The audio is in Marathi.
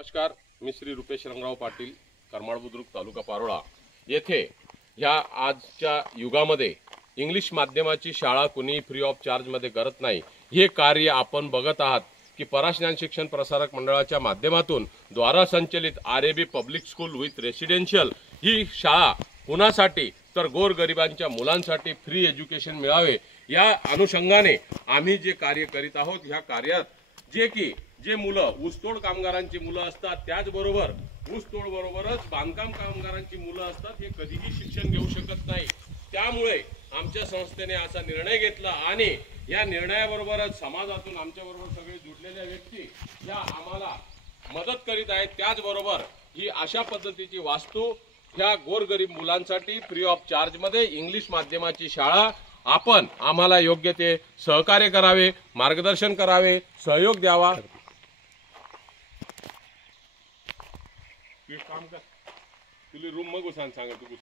नमस्कार, मी श्री रुपेश रंगराव पाटील, करमाळ बुद्रुक, तालुका पारोळा येथे ह्या आजच्या युगामध्ये इंग्लिश माध्यमाची शाळा कुणी फ्री ऑफ चार्ज मध्ये करत नाही। हे कार्य आपण बघत आहात की पराज्ञान शिक्षण प्रसारक मंडळाच्या माध्यमातून द्वारा संचलित RAB public school with residential ही शाळा कुणासाठी तर गोरगरिबांच्या मुलांसाठी फ्री एज्युकेशन मिळावे या अनुषंगाने आम्ही जे कार्य करीत आहोत। ह्या कार्यात जे मुलं ऊसतोड कामगारांची मुलं असतात, त्याचबरोबर ऊसतोड बरोबरच बांधकाम कामगारांची मुलं असतात, हे कधीही शिक्षण घेऊ शकत नाही। त्यामुळे आमच्या संस्थेने असा निर्णय घेतला आणि या निर्णयाबरोबरच समाजातून आमच्याबरोबर सगळे जुडलेल्या व्यक्ती या आम्हाला मदत करीत आहेत। त्याचबरोबर ही अशा पद्धतीची वास्तू ह्या गोरगरीब मुलांसाठी फ्री ऑफ चार्ज मध्ये इंग्लिश माध्यमाची शाळा आपण आम्हाला योग्य ते सहकार्य करावे, मार्गदर्शन करावे, सहयोग द्यावा। काम कर तुला रूम मग सांग तू